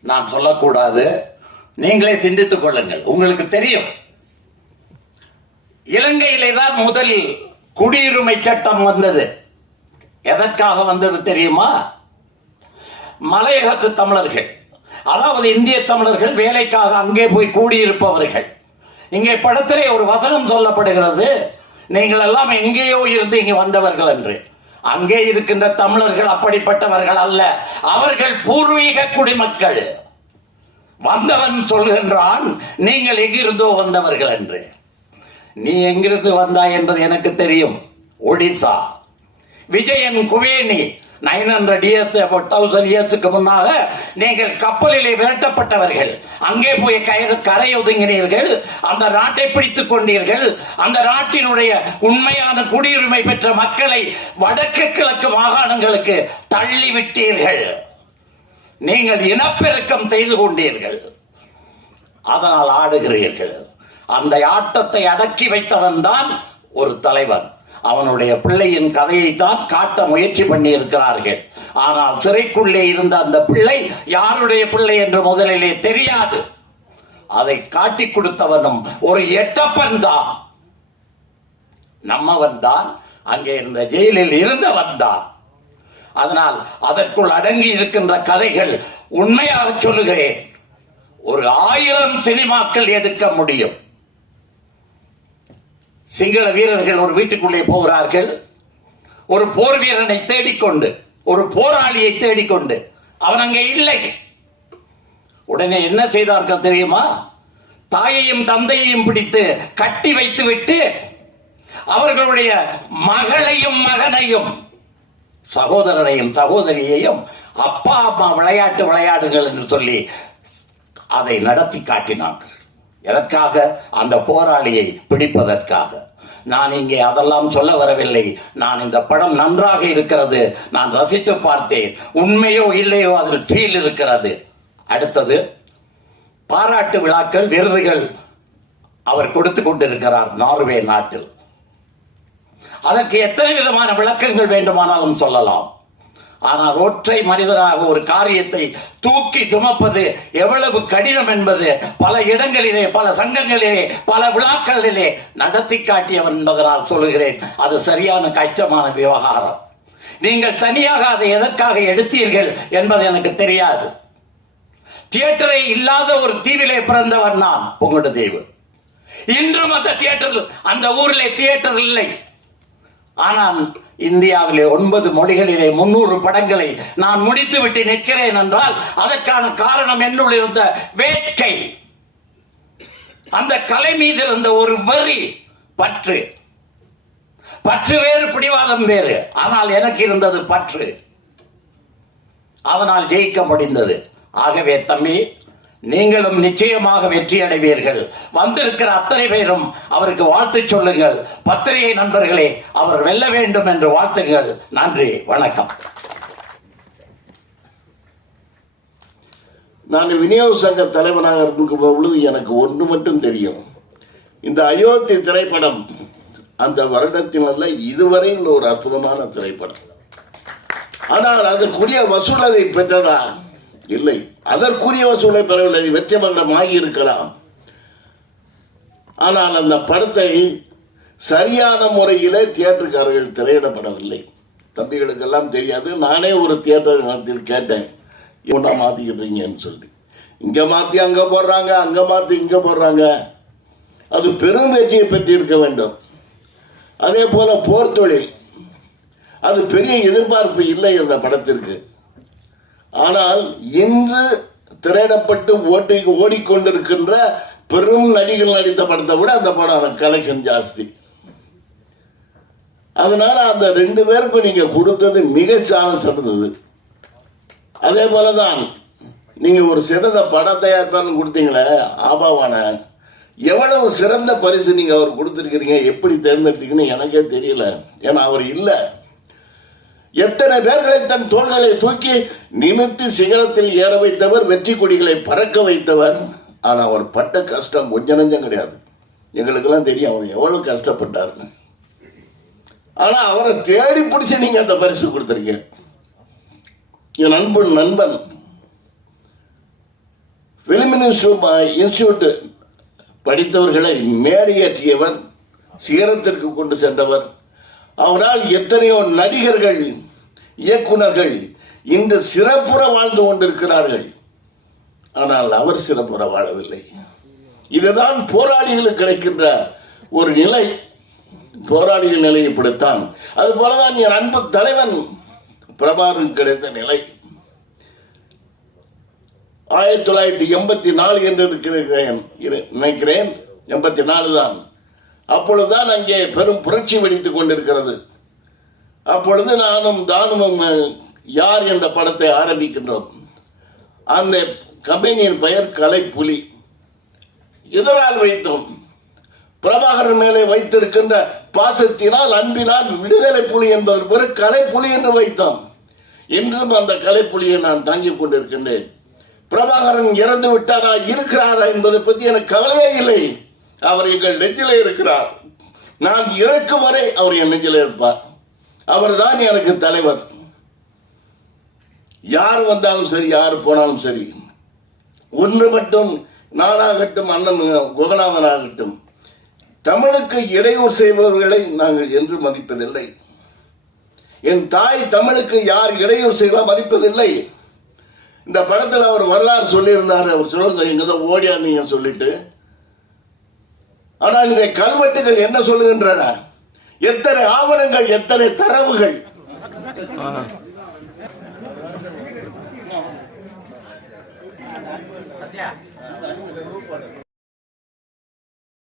நான் சொல்லக்கூடாது. நீங்களே சிந்தித்துக் கொள்ளுங்கள். உங்களுக்கு தெரியும். இலங்கையிலே தான் முதல் குடியுரிமை சட்டம் வந்தது. எதற்காக வந்தது தெரியுமா? மலையகத்து தமிழர்கள் அதாவது இந்திய தமிழர்கள் வேலைக்காக அங்கே போய் கூடியிருப்பவர்கள். இங்கே படத்திலே ஒரு வசனம் சொல்லப்படுகிறது. நீங்கள் எல்லாம் எங்கேயோ இருந்து இங்கே வந்தவர்கள் என்று. அங்கே இருக்கின்ற தமிழர்கள் அப்படிப்பட்டவர்கள் அல்ல. அவர்கள் பூர்வீக குடிமக்கள். வந்தவன் சொல்கின்றான் நீங்கள் எங்கிருந்தோ வந்தவர்கள் என்று. நீ எங்கிருந்து வந்தாய்? என்பது எனக்கு தெரியும். Odisha. Vijayan Kuveni nine hundred years thousand இயர்ஸுக்கு முன்னாக நீங்கள் கப்பலிலே விரட்டப்பட்டவர்கள். அங்கே போய் கயிறு கரை ஒதுங்கினீர்கள். அந்த நாட்டை பிடித்துக் கொண்டீர்கள். அந்த நாட்டினுடைய உண்மையான குடியுரிமை பெற்ற மக்களை வடக்கு கிழக்கு மாகாணங்களுக்கு தள்ளிவிட்டீர்கள். நீங்கள் இனப்பெருக்கம் செய்து கொண்டீர்கள். அதனால் ஆடுகிறீர்கள். அந்த ஆட்டத்தை அடக்கி வைத்தவன் தான் ஒரு தலைவன். அவனுடைய பிள்ளையின் கதையை தான் காட்ட முயற்சி பண்ணி இருக்கிறார்கள் ஆனால் சிறைக்குள்ளே இருந்த அந்த பிள்ளை யாருடைய பிள்ளை என்று முதலிலே தெரியாது. அதை காட்டி கொடுத்தவனும் ஒரு எட்டப்பன் தான். நம்மவன் தான் அங்கே இருந்த ஜெயிலில் இருந்தவன் தான். அதனால் அதற்குள் அடங்கி இருக்கின்ற கதைகள் உண்மையாக சொல்லுகிறேன். ஒரு ஆயிரம் சினிமாக்கள் எடுக்க முடியும். சிங்கள வீரர்கள் ஒரு வீட்டுக்குள்ளே போகிறார்கள். ஒரு போர் வீரனை தேடிக்கொண்டு ஒரு போராளியை தேடிக்கொண்டு. அவன் அங்கே இல்லை. உடனே என்ன செய்தார்கள் தெரியுமா? தாயையும் தந்தையையும் பிடித்து கட்டி வைத்து விட்டு அவர்களுடைய மகளையும் மகனையும் சகோதரரையும் சகோதரியையும் அப்பா அம்மா விளையாட்டு விளையாடுங்கள் என்று சொல்லி அதை நடத்தி காட்டினார்கள். எதற்காக? அந்த போராளியை பிடிப்பதற்காக. நான் இங்கே அதெல்லாம் சொல்ல வரவில்லை. நான் இந்த படம் நன்றாக இருக்கிறது. நான் ரசித்து பார்த்தேன். உண்மையோ இல்லையோ அதில் ஃபீல் இருக்கிறது. அடுத்தது பாராட்டு விழாக்கள் விருதுகள் அவர் கொடுத்து கொண்டிருக்கிறார் நார்வே நாட்டில். அதற்கு எத்தனை விதமான விளக்கங்கள் வேண்டுமானாலும் சொல்லலாம். ஆனால் ஒற்றை மனிதராக ஒரு காரியத்தை தூக்கி சுமப்பது எவ்வளவு கடினம் என்பது பல இடங்களிலே பல சங்கங்களிலே பல விழாக்களிலே நடத்தி காட்டியவன் என்பதனால் சொல்லுகிறேன். அது சரியான கஷ்டமான விவகாரம். நீங்கள் தனியாக அதை எதற்காக எடுத்தீர்கள் என்பது எனக்கு தெரியாது. தியேட்டரை இல்லாத ஒரு தீவிலே பிறந்தவர் நான் உங்களோட தெய்வம் இன்றும் அந்த தியேட்டர் அந்த ஊரிலே தியேட்டர் இல்லை. ஆனால் இந்தியாவிலே ஒன்பது மொழிகளிலே முன்னூறு படங்களை நான் முடித்து விட்டு நிற்கிறேன் என்றால் அதற்கான காரணம் என்னுள் இருந்த வேட்கை. அந்த கலை மீது இருந்த ஒரு வரி பற்று. பற்று வேறு பிடிவாதம் வேறு. ஆனால் எனக்கு இருந்தது பற்று. அதனால் ஜெயிக்க முடிந்தது. ஆகவே தம்பி நீங்களும் நிச்சயமாக வெற்றி அடைவீர்கள். வந்திருக்கிற அத்தனை பேரும் அவருக்கு வாழ்த்து சொல்லுங்கள். பத்திரிகை நண்பர்களே அவர் வெல்ல வேண்டும் என்று வாழ்த்துங்கள். நன்றி வணக்கம். நான் விநியோக சங்க தலைவனாக இருக்கும் பொழுது எனக்கு ஒன்று மட்டும் தெரியும். இந்த அயோத்தி திரைப்படம் அந்த வருடத்தினல்ல இதுவரையில் ஒரு அற்புதமான திரைப்படம். ஆனால் அதற்குரிய வசூல் அதை பெற்றதா? இல்லை. அதற்குரிய வசூலை பெறவில்லை வெற்றி மன்றம் ஆகியிருக்கலாம் ஆனால் அந்த படத்தை சரியான முறையிலே தியேட்டருக்காரர்கள் திரையிடப்படவில்லை. தம்பிகளுக்கெல்லாம் தெரியாது. நானே ஒரு தியேட்டர் நடத்தில் கேட்டேன். இவனா மாத்திக்கிட்டீங்கன்னு சொல்லி. இங்க மாத்தி அங்க போடுறாங்க அங்க மாத்தி இங்க போடுறாங்க. அது பெரும் வெற்றியை பெற்றிருக்க வேண்டும். அதே போல போர் தொழில் அது பெரிய எதிர்பார்ப்பு இல்லை அந்த படத்திற்கு. ஆனால் இன்று திரையிடப்பட்டு ஓட்டி ஓடிக்கொண்டிருக்கின்ற பெரும் நடிகர்கள் நடித்த படத்தை விட அந்த படம் கலெக்ஷன் ஜாஸ்தி. அதனால அந்த ரெண்டு பேருக்கும் நீங்க கொடுத்தது மிக சால சிறந்தது அதே போலதான் நீங்க ஒரு சிறந்த படம் தயாரிப்பாளர் கொடுத்தீங்களே ஆபாவான எவ்வளவு சிறந்த பரிசு நீங்க அவர் கொடுத்திருக்கிறீங்க எப்படி தேர்ந்தெடுத்தீங்கன்னு எனக்கே தெரியல. ஏன்னா அவர் இல்லை. எத்தனை பேர்களை தன் தோள்களை தூக்கி நிமித்து சிகரத்தில் ஏற வைத்தவர் வெற்றி கொடிகளை பறக்க வைத்தவர். ஆனா அவர் பட்ட கஷ்டம் கொஞ்ச நஞ்சம் கிடையாது. எங்களுக்கெல்லாம் தெரியும் அவர் எவ்வளவு கஷ்டப்பட்டாருன்னு ஆனா அவரை தேடி பிடிச்சி நீங்க அந்த பரிசு கொடுத்துருக்கீங்க. என் நண்பன் நண்பன் பிலிம் இன்ஸ்டியூட் படித்தவர்களை மேடையேற்றியவர் சிகரத்திற்கு கொண்டு சென்றவர். அவரால் எத்தனையோ நடிகர்கள் இயக்குனர்கள் இன்று சிறப்புற வாழ்ந்து கொண்டிருக்கிறார்கள். ஆனால் அவர் சிறப்புற வாழவில்லை. இதுதான் போராளிகளுக்கு கிடைக்கின்ற ஒரு நிலை. போராளிகள் நிலை இப்படித்தான். அது போலதான் என் அன்பு தலைவன் பிரபாகரன் கிடைத்த நிலை. ஆயிரத்தி தொள்ளாயிரத்தி எண்பத்தி நாலு என்று இருக்கிறேன் நினைக்கிறேன். எண்பத்தி நாலு தான் அப்பொழுதுதான் அங்கே பெரும் புரட்சி வெடித்துக் கொண்டிருக்கிறது. அப்பொழுது நானும் தானும் யார் என்ற படத்தை ஆரம்பிக்கின்றோம். அந்த கம்பெனியின் பெயர் கலைப்புலி. இதனால் வைத்தோம். பிரபாகரன் மேலே வைத்திருக்கின்ற பாசத்தினால் அன்பினால் விடுதலை புலி என்பதற்கு பிறகு கலைப்புலி என்று வைத்தோம். இன்றும் அந்த கலைப்புலியை நான் தாங்கிக் கொண்டிருக்கின்றேன். பிரபாகரன் இறந்து விட்டாரா இருக்கிறாரா என்பதை பற்றி எனக்கு கவலையே இல்லை. அவர் எங்கள் நெஞ்சிலே இருக்கிறார். நான் இறக்கும் வரை அவர் என் நெஞ்சிலே இருப்பார். அவர் தான் எனக்கு தலைவர். யார் வந்தாலும் சரி யார் போனாலும் சரி ஒன்று மட்டும் நானாகட்டும் அண்ணன் குகநாதனாகட்டும் தமிழுக்கு இடையூறு செய்பவர்களை நாங்கள் என்று மதிப்பதில்லை. என் தாய் தமிழுக்கு யார் இடையூறு செய்யலாம் மதிப்பதில்லை. இந்த படத்தில் அவர் வரலாறு சொல்லியிருந்தார். அவர் சொல்லுங்க எங்க ஓடியா நீங்க சொல்லிட்டு. ஆனால் இன்றைய கல்வெட்டுகள் என்ன சொல்லுகின்றன? எத்தனை ஆவணங்கள் எத்தனை தரவுகள்?